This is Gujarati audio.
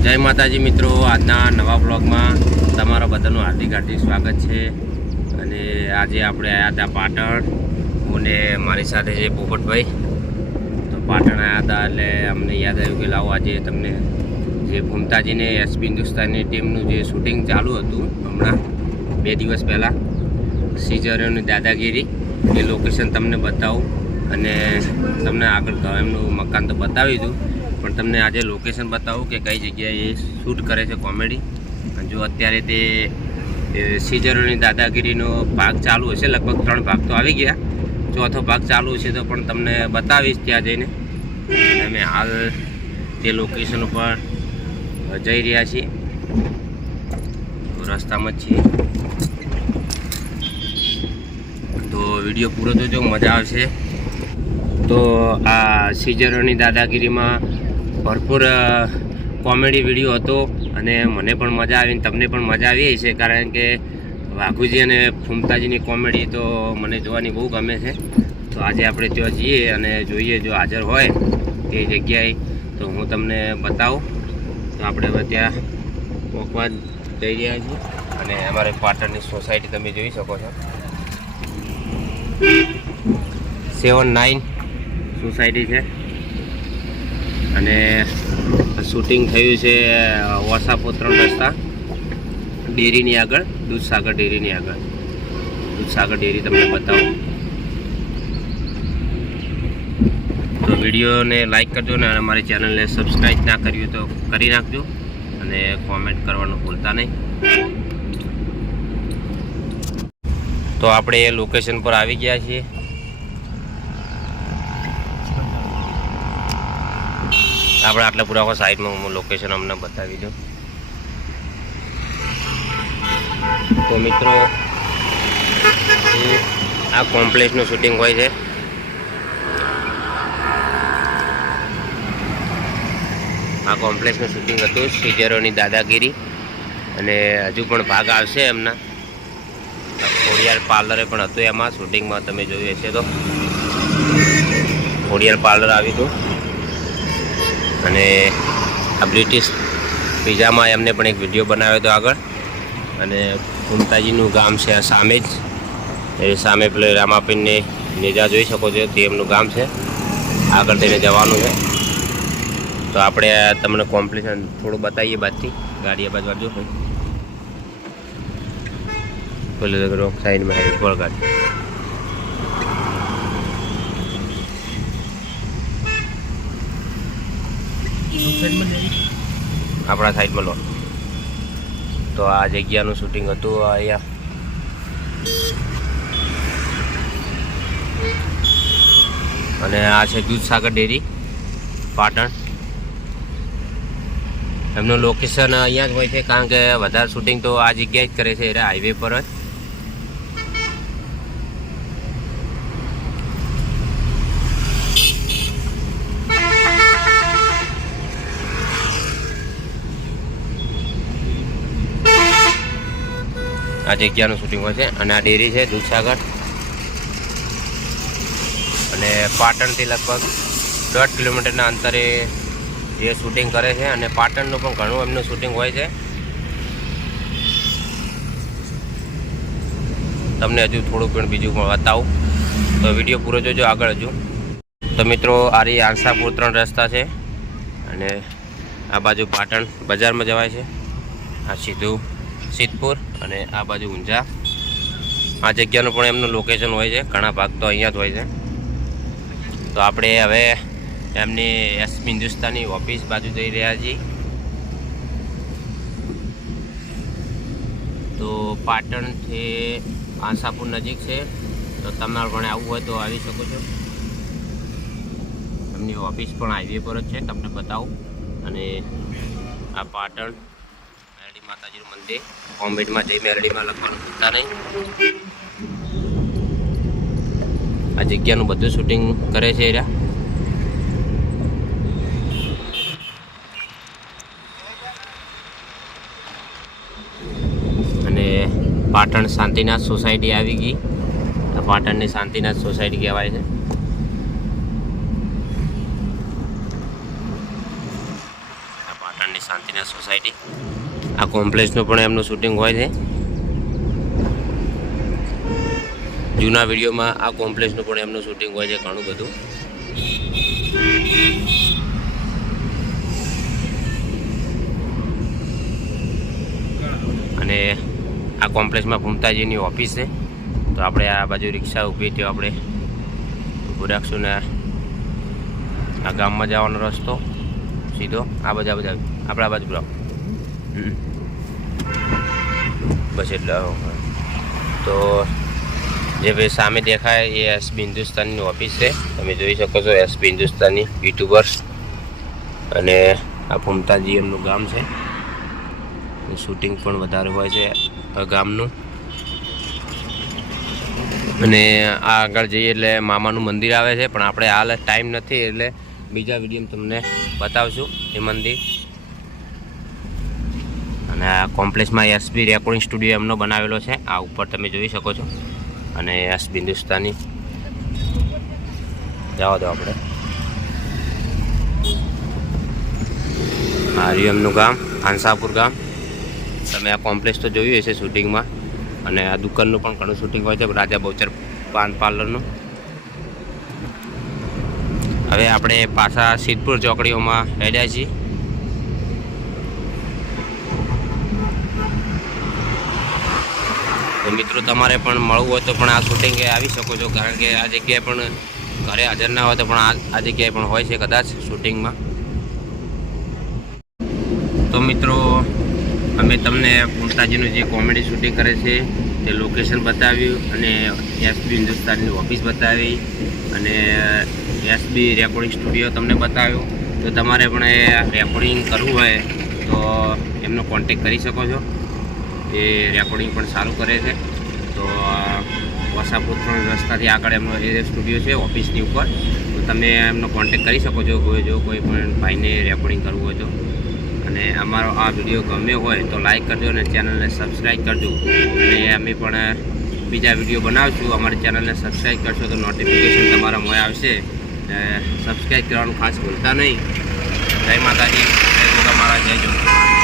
જય માતાજી મિત્રો, આજના નવા બ્લોગમાં તમારા બધાનું હાર્દિક હાર્દિક સ્વાગત છે. અને આજે આપણે આવ્યા હતા પાટણ અને મારી સાથે છે પોપટભાઈ. તો પાટણ આવ્યા હતા એટલે અમને યાદ આવ્યું કે લાવો આજે તમને જે ભૂમતાજીને એસપી હિન્દુસ્તાનની ટીમનું જે શૂટિંગ ચાલુ હતું હમણાં, બે દિવસ પહેલાં સિઝરોની દાદાગીરી. એ લોકેશન તમને બતાવું અને તમને આગળ એમનું મકાન તો બતાવી દઉં. પણ તમને આજે લોકેશન બતાવું કે કઈ જગ્યાએ શૂટ કરે છે કોમેડી જો અત્યારે તે સિઝરોની દાદાગીરીનો ભાગ ચાલુ હશે, લગભગ ત્રણ ભાગ તો આવી ગયા. ચોથો ભાગ ચાલુ છે તો પણ તમને બતાવીશ ત્યાં જઈને. અમે હાલ તે લોકેશન ઉપર જઈ રહ્યા છીએ. રસ્તામાં જ છીએ. તો વીડિયો પૂરો જોજો, મજા આવશે. તો આ સિઝરોની દાદાગીરીમાં ભરપૂર કોમેડી વીડિયો હતો અને મને પણ મજા આવી તમને પણ મજા આવી છે કારણ કે વાઘુજી અને ફૂમતાજીની કોમેડી તો મને જોવાની બહુ ગમે છે. તો આજે આપણે ત્યાં જઈએ અને જોઈએ જો હાજર હોય તે જગ્યાએ. તો હું તમને બતાવું. તો આપણે હવે ત્યાં પહોંચવા જઈ રહ્યા છીએ અને અમારે પાટણની સોસાયટી તમે જોઈ શકો છો. સેવન નાઇન સોસાયટી છે. અને શૂટિંગ થયું છે વસાપોત્રણ રસ્તા. ડેરીની આગળ, દૂધસાગર ડેરીની આગળ. દૂધસાગર ડેરી તમને બતાવું. તો વિડીયોને લાઈક કરજો ને અમારી ચેનલને સબસ્ક્રાઈબ ના કર્યું તો કરી નાખજો. અને કોમેન્ટ કરવાનું ભૂલતા નહીં. તો આપણે એ લોકેશન પર આવી ગયા છીએ. આપણે આટલા પુરાવા સાઈડમાં હું લોકેશન અમને બતાવી દઉં તો મિત્રો, આ કોમ્પ્લેક્સનું શૂટિંગ હોય છે. આ કોમ્પ્લેક્સનું શૂટિંગ હતું સિઝરોની દાદાગીરી અને હજુ પણ ભાગ આવશે એમના. ખોડિયાર પાર્લરે પણ હતું એમાં શૂટિંગમાં તમે જોયું હશે તો. ખોડિયાર પાર્લર આવ્યું હતું. અને આ બ્રિટિશ પિઝામાં એમને પણ એક વીડિયો બનાવ્યો હતો આગળ. અને કુમતાજીનું ગામ છે આ સામે જ. એ સામે પેલે રામાપીનને નેજા જોઈ શકો છો, તે એમનું ગામ છે. આગળ થઈને જવાનું છે. તો આપણે તમને કોમ્પિટિશન થોડું બતાવીએ બાદથી. ગાડી આ બાજુ વાળજો પેલું રોક સાઈડમાં હેડ ગાડી. આપણા સાઈડમાં લો. તો આ જગ્યાનું શૂટિંગ હતું અહીંયા. અને આ છે દૂધસાગર ડેરી, પાટણ. એમનું લોકેશન અહીંયા જ હોય છે, કારણ કે વધારે શૂટિંગ તો આ જગ્યાએ જ કરે છે એટલે હાઈવે પર જ. આ જગ્યાનું શૂટિંગ હોય છે. અને આ ડેરી છે, દૂધસાગર. અને પાટણથી લગભગ દોઢ કિલોમીટરના અંતરે જે શૂટિંગ કરે છે અને પાટણનું પણ ઘણું એમનું શૂટિંગ હોય છે. તમને હજુ થોડું પણ બીજું પણ બતાવું. તો વીડિયો પૂરો જોજો, આગળ હજુ. તો મિત્રો આ રહી આંસાપુર ત્રણ રસ્તા છે અને આ બાજુ પાટણ બજારમાં જવાય છે. આ સીધું સિદ્ધપુર અને આ બાજુ ઊંઝા. આ જગ્યાનું પણ એમનું લોકેશન હોય છે. ઘણા ભાગ તો અહીંયા જ હોય છે. તો આપણે હવે એમની એસપી હિન્દુસ્તાની ઓફિસ બાજુ જઈ રહ્યા છીએ. તો પાટણથી આશાપુર નજીક છે. તો તમારે પણ આવવું હોય તો આવી શકો છો. એમની ઓફિસ પણ હાઈવે પર જ છે. તમને બતાવું. અને આ પાટણ મેરડી માતાજીનું મંદિર. કોમેન્ટમાં જઈ મેરડીમાં લખવાનું ભૂલતા નહીં. આ જગ્યાનું બધું શૂટિંગ કરે છે એરા અને પાટણ શાંતિનાથ સોસાયટી આવી ગઈ. આ પાટણની શાંતિનાથ સોસાયટી કહેવાય છે. પાટણની શાંતિનાથ સોસાયટી. આ કોમ્પ્લેક્સનું પણ એમનું શૂટિંગ હોય છે. જૂના વિડીયોમાં આ કોમ્પ્લેક્સનું પણ એમનું શૂટિંગ હોય છે ઘણું બધું. અને આ કોમ્પ્લેક્સમાં ભૂમતાજીની ઓફિસ છે. તો આપણે આ બાજુ રિક્ષા ઊભી ત્યાં આપણે ઊભું રાખશું ને આ ગામમાં જવાનો રસ્તો સીધો. આ બાજુ આ બાજુ આપણે આ બાજુ બોલાવો. બસ એટલે તો જે ભાઈ સામે દેખાય એ એસબી હિન્દુસ્તાનની ઓફિસ છે. તમે જોઈ શકો છો એસબી હિન્દુસ્તાનની યુટ્યુબર્સ. અને આ ફુમતાજી એમનું ગામ છે. શૂટિંગ પણ વધારે હોય છે આ ગામનું. અને આ આગળ જઈએ એટલે મામાનું મંદિર આવે છે. પણ આપણે હાલ ટાઈમ નથી એટલે બીજા વીડિયો તમને બતાવશું. એ મંદિર. અને આ કોમ્પ્લેક્સમાં એસબી રેકોર્ડિંગ સ્ટુડિયો એમનો બનાવેલો છે. આ ઉપર તમે જોઈ શકો છો. અને એસ હિન્દુસ્તાની જવા દો આપણે. આ એમનું ગામ હાંસાપુર ગામ. તમે આ કોમ્પ્લેક્સ તો જોયું હશે શૂટિંગમાં. અને આ દુકાનનું પણ ઘણું શૂટિંગ હોય છે, રાજા બહુચર પાન પાર્લરનું. હવે આપણે પાછા સિદ્ધપુર ચોકડીઓમાં હેડ્યા છીએ. મિત્રો તમારે પણ મળવું હોય તો પણ આ શૂટિંગે આવી શકો છો. કારણ કે આ જગ્યાએ પણ ઘરે હાજર ના હોય તો પણ આ જગ્યાએ પણ હોય છે કદાચ શૂટિંગમાં તો મિત્રો, અમે તમને પૂંતાજીનું જે કોમેડી શૂટિંગ કરે છે, તે લોકેશન બતાવ્યું અને એસબી હિન્દુસ્તાનની ઓફિસ બતાવી અને એસબી રેકોર્ડિંગ સ્ટુડિયો તમને બતાવ્યો. તો તમારે પણ એ રેકોર્ડિંગ કરવું હોય તો એમનો કોન્ટેક કરી શકો છો. એ રેકોર્ડિંગ પણ સારું કરે છે. તો વસાપુર ત્રણ રસ્તાથી આગળ એમનો એ સ્ટુડિયો છે, ઓફિસની ઉપર. તો તમે એમનો કોન્ટેક કરી શકો છો, કોઈ જો કોઈ પણ ભાઈને રેકોર્ડિંગ કરવું હોય તો. અને અમારો આ વીડિયો ગમ્યો હોય તો લાઇક કરજો અને ચેનલને સબસ્ક્રાઈબ કરજો. અને અમે પણ બીજા વીડિયો બનાવશું. અમારી ચેનલને સબસ્ક્રાઈબ કરશો તો નોટિફિકેશન તમારા મોં આવશે. સબસ્ક્રાઈબ કરવાનું ખાસ ભૂલતા નહીં. જય માતાજી. જય ગોગા મારા જય જો